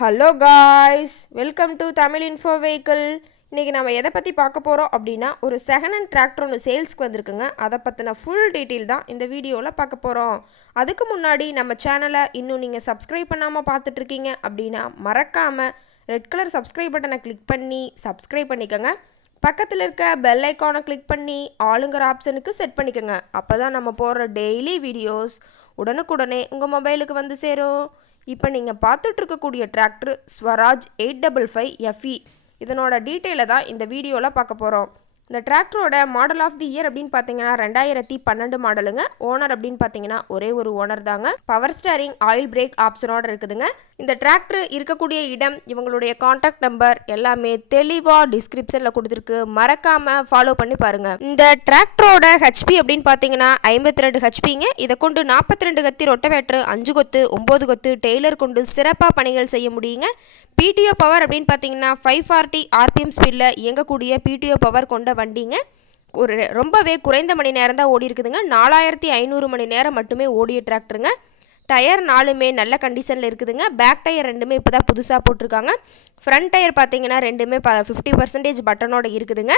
Hello guys, welcome to Tamil info vehicle. இன்றைக்கி நம்ம எதை பற்றி பார்க்க போகிறோம் அப்படின்னா, ஒரு செகண்ட் ஹேண்ட் டிராக்டர் ஒன்று சேல்ஸ்க்கு வந்திருக்குங்க. அதை பற்றின ஃபுல் டீட்டெயில் தான் இந்த வீடியோவில் பார்க்க போகிறோம். அதுக்கு முன்னாடி நம்ம சேனலை இன்னும் நீங்கள் சப்ஸ்கிரைப் பண்ணாமல் பார்த்துட்ருக்கீங்க அப்படின்னா மறக்காமல் ரெட் கலர் சப்ஸ்கிரைப் பட்டனை கிளிக் பண்ணி சப்ஸ்கிரைப் பண்ணிக்கோங்க. பக்கத்தில் இருக்க பெல் ஐக்கானை கிளிக் பண்ணி ஆளுங்கிற ஆப்ஷனுக்கு செட் பண்ணிக்கோங்க. அப்போ தான் நம்ம போடுற டெய்லி வீடியோஸ் உடனுக்குடனே உங்கள் மொபைலுக்கு வந்து சேரும். இப்போ நீங்கள் பார்த்துட்ருக்கக்கூடிய டிராக்டர் ஸ்வராஜ் 855 FE. இதனோட டீட்டெயிலை தான் இந்த வீடியோவில் பார்க்க போகிறோம். இந்த டிராக்டரோட மாடல் ஆஃப் தி இயர் அப்படின்னு பார்த்தீங்கன்னா 2012 மாடலுங்க. ஓனர் அப்படின்னு பார்த்தீங்கன்னா ஒரே ஒரு ஓனர் தாங்க. பவர் ஸ்டேரிங், ஆயில் பிரேக் ஆப்ஷனோட இருக்குதுங்க. இந்த டிராக்டர் இருக்கக்கூடிய இடம், இவங்களுடைய கான்டாக்ட் நம்பர் எல்லாமே தெளிவாக டிஸ்கிரிப்ஷனில் கொடுத்துருக்கு. மறக்காமல் ஃபாலோ பண்ணி பாருங்கள். இந்த டிராக்டரோட ஹெச்பி அப்படின்னு பார்த்தீங்கன்னா 52 ஹெச்பிங்க. இதை கொண்டு 42 கத்தி ரொட்டவேட்டர், 5 கொத்து, 9 கொத்து டெய்லர் கொண்டு சிறப்பாக பணிகள் செய்ய முடியுங்க. பிடிஓ பவர் அப்படின்னு பார்த்தீங்கன்னா 540 RPM ஸ்பீடில் இயங்கக்கூடிய பிடிஓ பவர் கொண்ட வண்டிங்க. ரொம்பவே குறைந்த மணி நேரம் தான் ஓடி இருக்குதுங்க. 4500 மணி நேரம் மட்டுமே ஓடிய டிராக்டருங்க. டயர் 4மே நல்ல கண்டிஷனில் இருக்குதுங்க. பேக் டயர் 2மே இப்போ தான் புதுசாக போட்டிருக்காங்க. ஃப்ரண்ட் டயர் பார்த்தீங்கன்னா 2மே 50% பட்டனோட இருக்குதுங்க.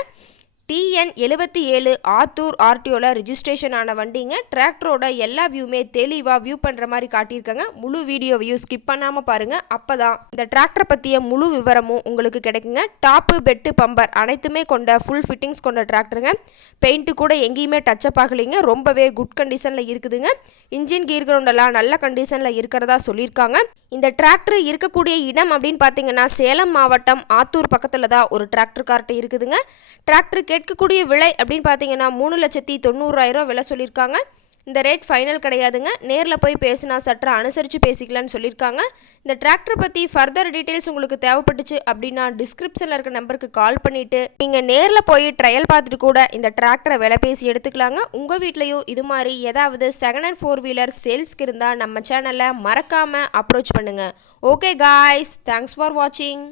TN 77 ஆத்தூர் RTOவில் ரிஜிஸ்ட்ரேஷன் ஆன வண்டிங்க. டிராக்டரோட எல்லா வியூமே தெளிவாக வியூ பண்ணுற மாதிரி காட்டியிருக்காங்க. முழு வீடியோவையும் ஸ்கிப் பண்ணாமல் பாருங்கள். அப்போ தான் இந்த டிராக்டரை பற்றிய முழு விவரமும் உங்களுக்கு கிடைக்குங்க. டாப்பு, பெட்டு, பம்பர் அனைத்துமே கொண்ட ஃபுல் ஃபிட்டிங்ஸ் கொண்ட டிராக்டருங்க. பெயிண்ட்டு கூட எங்கேயுமே டச்சப் ஆகலைங்க. ரொம்பவே குட் கண்டிஷனில் இருக்குதுங்க. இன்ஜின் கீர் கிரவுண்டெல்லாம் நல்ல கண்டிஷனில் இருக்கிறதா சொல்லியிருக்காங்க. இந்த டிராக்டர் இருக்கக்கூடிய இடம் அப்படின்னு பார்த்தீங்கன்னா சேலம் மாவட்டம் ஆத்தூர் பக்கத்தில் தான் ஒரு டிராக்டர் கார்ட்டு இருக்குதுங்க. டிராக்டர் கேட்கக்கூடிய விலை அப்படின்னு பார்த்தீங்கன்னா 3,90,000 விலை சொல்லியிருக்காங்க. இந்த ரேட் ஃபைனல் கிடையாதுங்க. நேரில் போய் பேசினா சற்று அனுசரித்து பேசிக்கலான்னு சொல்லியிருக்காங்க. இந்த டிராக்டர் பற்றி ஃபர்தர் டீட்டெயில்ஸ் உங்களுக்கு தேவைப்பட்டுச்சு அப்படின்னா டிஸ்கிரிப்ஷனில் இருக்க நம்பருக்கு கால் பண்ணிவிட்டு நீங்கள் நேரில் போய் ட்ரையல் பார்த்துட்டு கூட இந்த டிராக்டரை விலை பேசி எடுத்துக்கலாங்க. உங்கள் வீட்லேயும் இது மாதிரி ஏதாவது செகண்ட் ஹேண்ட் 4 வீலர் சேல்ஸ்க்கு இருந்தால் நம்ம சேனலை மறக்காமல் அப்ரோச் பண்ணுங்கள். ஓகே காய்ஸ், தேங்க்ஸ் ஃபார் வாட்சிங்.